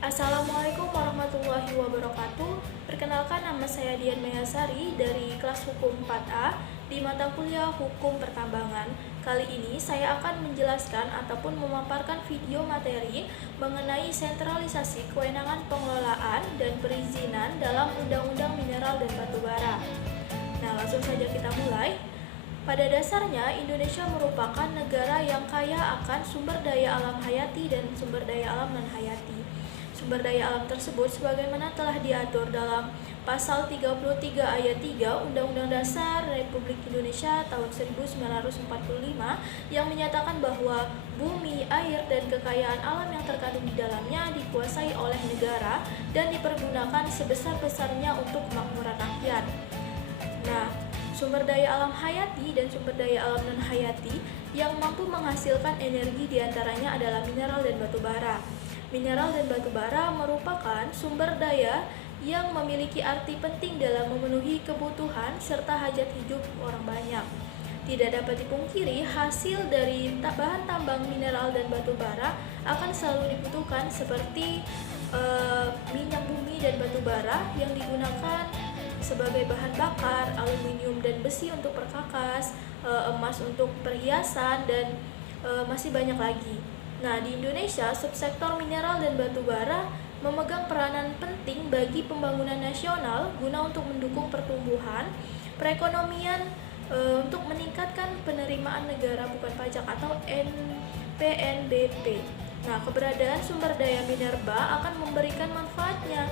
Assalamualaikum warahmatullahi wabarakatuh. Perkenalkan, nama saya Dian Mayasari dari kelas Hukum 4A di mata kuliah Hukum Pertambangan. Kali ini saya akan menjelaskan ataupun memaparkan video materi mengenai sentralisasi kewenangan pengelolaan dan perizinan dalam Undang-Undang Mineral dan Batubara. Nah, langsung saja kita mulai. Pada dasarnya, Indonesia merupakan negara yang kaya akan sumber daya alam hayati dan sumber daya alam non-hayati. Sumber daya alam tersebut sebagaimana telah diatur dalam Pasal 33 Ayat 3 Undang-Undang Dasar Republik Indonesia tahun 1945 yang menyatakan bahwa bumi, air, dan kekayaan alam yang terkandung di dalamnya dikuasai oleh negara dan dipergunakan sebesar-besarnya untuk kemakmuran rakyat. Nah, sumber daya alam hayati dan sumber daya alam non-hayati yang mampu menghasilkan energi diantaranya adalah mineral dan batu bara. Mineral dan batu bara merupakan sumber daya yang memiliki arti penting dalam memenuhi kebutuhan serta hajat hidup orang banyak. Tidak dapat dipungkiri, hasil dari bahan tambang mineral dan batu bara akan selalu dibutuhkan seperti minyak bumi dan batu bara yang digunakan sebagai bahan bakar, aluminium dan besi untuk perkakas, emas untuk perhiasan, dan masih banyak lagi. Nah, di Indonesia, subsektor mineral dan batu bara memegang peranan penting bagi pembangunan nasional guna untuk mendukung pertumbuhan perekonomian, untuk meningkatkan penerimaan negara bukan pajak atau NPNBP. Nah, keberadaan sumber daya minerba akan memberikan manfaatnya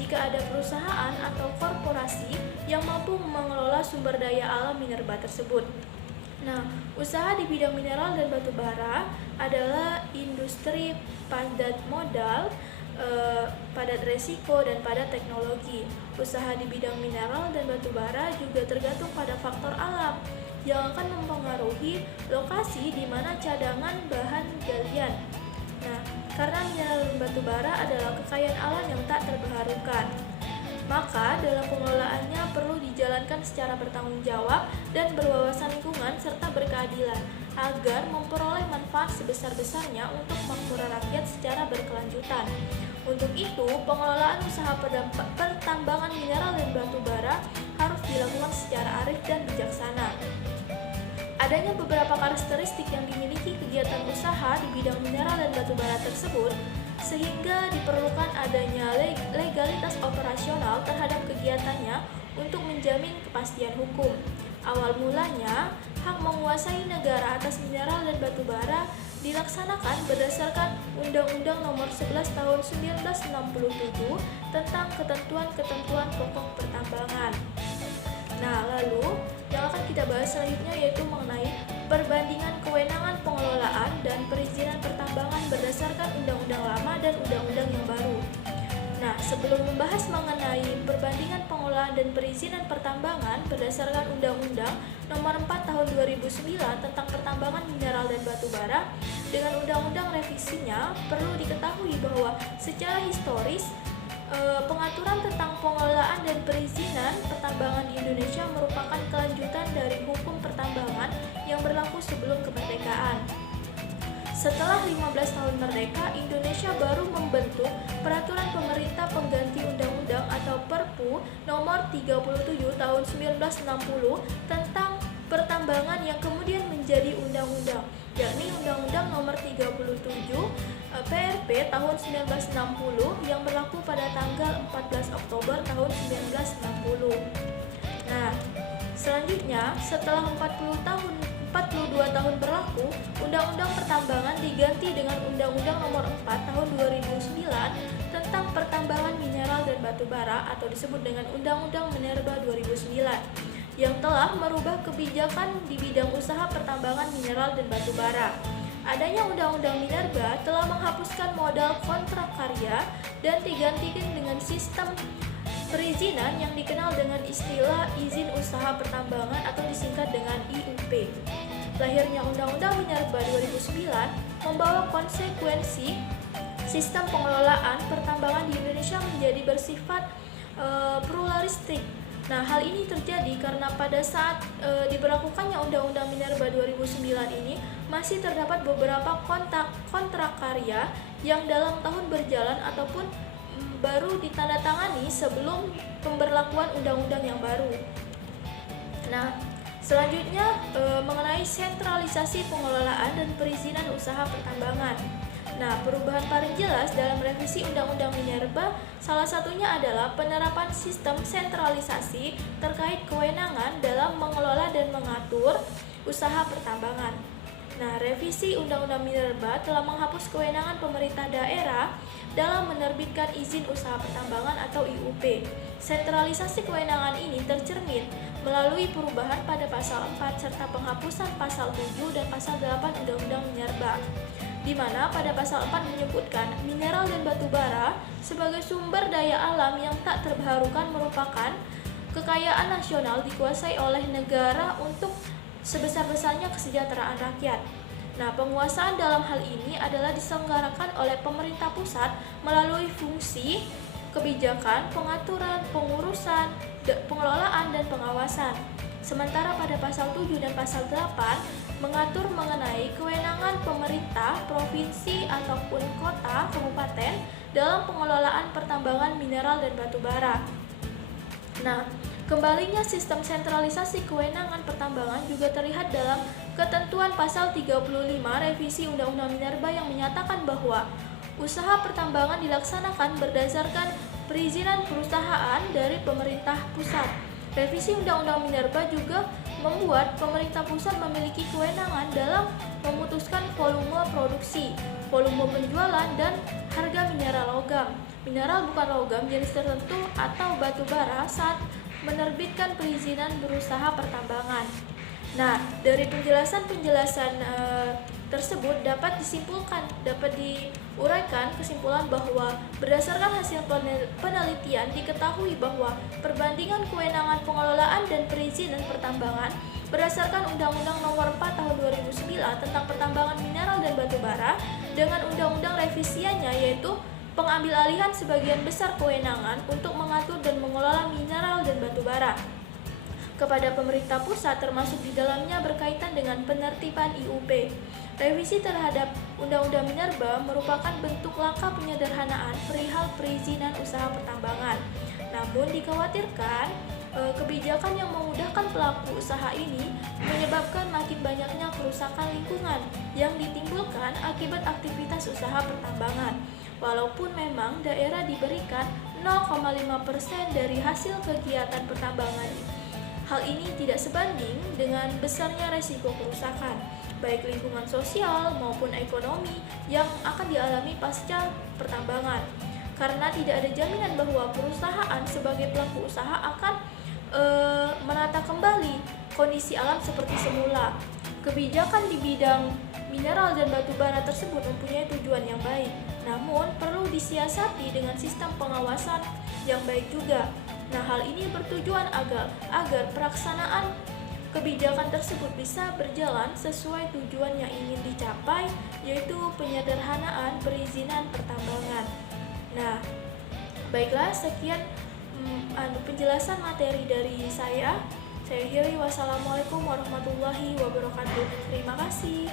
jika ada perusahaan atau korporasi yang mampu mengelola sumber daya alam minerba tersebut. Nah, usaha di bidang mineral dan batu bara adalah industri padat modal, padat resiko, dan padat teknologi. Usaha di bidang mineral dan batu bara juga tergantung pada faktor alam yang akan mempengaruhi lokasi di mana cadangan bahan galian. Nah, karena mineral dan batu bara adalah kekayaan alam yang tak terbarukan, maka dalam pengelolaannya perlu dijalankan secara bertanggung jawab dan berwawasan lingkungan serta berkeadilan agar memperoleh manfaat sebesar-besarnya untuk makmur rakyat secara berkelanjutan. Untuk itu, pengelolaan usaha pertambangan mineral dan batu bara harus dilakukan secara arif dan bijaksana. Adanya beberapa karakteristik yang dimiliki kegiatan usaha di bidang mineral dan batu bara tersebut, sehingga diperlukan adanya legalitas operasional terhadap kegiatannya untuk menjamin kepastian hukum. Awal mulanya, hak menguasai negara atas mineral dan batu bara dilaksanakan berdasarkan Undang-Undang Nomor 11 Tahun 1967 tentang ketentuan-ketentuan pokok pertambangan. Nah, lalu yang akan kita bahas selanjutnya yaitu mengenai perbandingan kewenangan pengelolaan dan perizinan pertambangan berdasarkan undang-undang lama dan undang-undang yang baru. Nah, sebelum membahas mengenai perbandingan pengelolaan dan perizinan pertambangan berdasarkan Undang-Undang Nomor 4 Tahun 2009 tentang pertambangan mineral dan batu bara dengan undang-undang revisinya, perlu diketahui bahwa secara historis pengaturan tentang pengelolaan dan perizinan pertambangan di Indonesia merupakan kelanjutan dari hukum pertambangan yang berlaku sebelum kemerdekaan. Setelah 15 tahun merdeka, Indonesia baru membentuk Peraturan Pemerintah Pengganti Undang-Undang atau Perpu Nomor 37 Tahun 1960 tentang pertambangan yang kemudian menjadi undang-undang, yakni Undang-Undang Nomor 37 PRP tahun 1960 yang berlaku pada tanggal 14 Oktober tahun 1960. Nah, selanjutnya setelah 42 tahun berlaku, Undang-Undang Pertambangan diganti dengan Undang-Undang Nomor 4 Tahun 2009 tentang pertambangan mineral dan batu bara atau disebut dengan Undang-Undang Minerba 2009 yang telah merubah kebijakan di bidang usaha pertambangan mineral dan batu bara. Adanya Undang-Undang Minerba telah menghapuskan modal kontrak karya dan digantikan dengan sistem perizinan yang dikenal dengan istilah izin usaha pertambangan atau disingkat dengan IUP. Lahirnya Undang-Undang Minerba 2009 membawa konsekuensi sistem pengelolaan pertambangan di Indonesia menjadi bersifat pluralistik. Nah, hal ini terjadi karena pada saat diberlakukannya Undang-Undang Minerba 2009 ini masih terdapat beberapa kontrak prakarya yang dalam tahun berjalan ataupun baru ditandatangani sebelum pemberlakuan undang-undang yang baru. Nah, selanjutnya mengenai sentralisasi pengelolaan dan perizinan usaha pertambangan. Nah, perubahan paling jelas dalam revisi Undang-Undang Minerba salah satunya adalah penerapan sistem sentralisasi terkait kewenangan dalam mengelola dan mengatur usaha pertambangan. Nah, revisi Undang-Undang Minerba telah menghapus kewenangan pemerintah daerah dalam menerbitkan izin usaha pertambangan atau IUP. Sentralisasi kewenangan ini tercermin melalui perubahan pada pasal 4 serta penghapusan pasal 7 dan pasal 8 Undang-Undang Minerba, di mana pada pasal 4 menyebutkan mineral dan batu bara sebagai sumber daya alam yang tak terbarukan merupakan kekayaan nasional dikuasai oleh negara untuk sebesar-besarnya kesejahteraan rakyat. Nah, penguasaan dalam hal ini adalah diselenggarakan oleh pemerintah pusat melalui fungsi kebijakan, pengaturan, pengurusan, pengelolaan, dan pengawasan. Sementara pada pasal 7 dan pasal 8 mengatur mengenai kewenangan pemerintah, provinsi, ataupun kota, kabupaten dalam pengelolaan pertambangan mineral dan batu bara. Nah, kembalinya sistem sentralisasi kewenangan pertambangan juga terlihat dalam ketentuan pasal 35 revisi Undang-Undang Minerba yang menyatakan bahwa usaha pertambangan dilaksanakan berdasarkan perizinan perusahaan dari pemerintah pusat. Revisi Undang-Undang Minerba juga membuat pemerintah pusat memiliki kewenangan dalam memutuskan volume produksi, volume penjualan, dan harga mineral logam. Mineral bukan logam jenis tertentu atau batu bara saat menerbitkan perizinan berusaha pertambangan. Nah, dari penjelasan tersebut dapat diuraikan kesimpulan bahwa berdasarkan hasil penelitian diketahui bahwa perbandingan kewenangan pengelolaan dan perizinan pertambangan berdasarkan Undang-Undang Nomor 4 Tahun 2009 tentang pertambangan mineral dan batu bara dengan undang-undang revisiannya, yaitu pengambil alihan sebagian besar kewenangan untuk mengatur dan mengelola mineral dan batu bara kepada pemerintah pusat, termasuk di dalamnya berkaitan dengan penertiban IUP. Revisi terhadap Undang-Undang Minerba merupakan bentuk langkah penyederhanaan perihal perizinan usaha pertambangan. Namun dikhawatirkan kebijakan yang memudahkan pelaku usaha ini menyebabkan makin banyaknya kerusakan lingkungan yang ditimbulkan akibat aktivitas usaha pertambangan. Walaupun memang daerah diberikan 0,5% dari hasil kegiatan pertambangan, hal ini tidak sebanding dengan besarnya resiko kerusakan, baik lingkungan sosial maupun ekonomi yang akan dialami pasca pertambangan. Karena tidak ada jaminan bahwa perusahaan sebagai pelaku usaha akan menata kembali kondisi alam seperti semula. Kebijakan di bidang mineral dan batu bara tersebut mempunyai tujuan yang baik, namun perlu disiasati dengan sistem pengawasan yang baik juga. Nah, hal ini bertujuan agar pelaksanaan kebijakan tersebut bisa berjalan sesuai tujuan yang ingin dicapai, yaitu penyederhanaan perizinan pertambangan. Nah, baiklah, sekian penjelasan materi dari saya. Saya akhiri, wassalamualaikum warahmatullahi wabarakatuh. Terima kasih.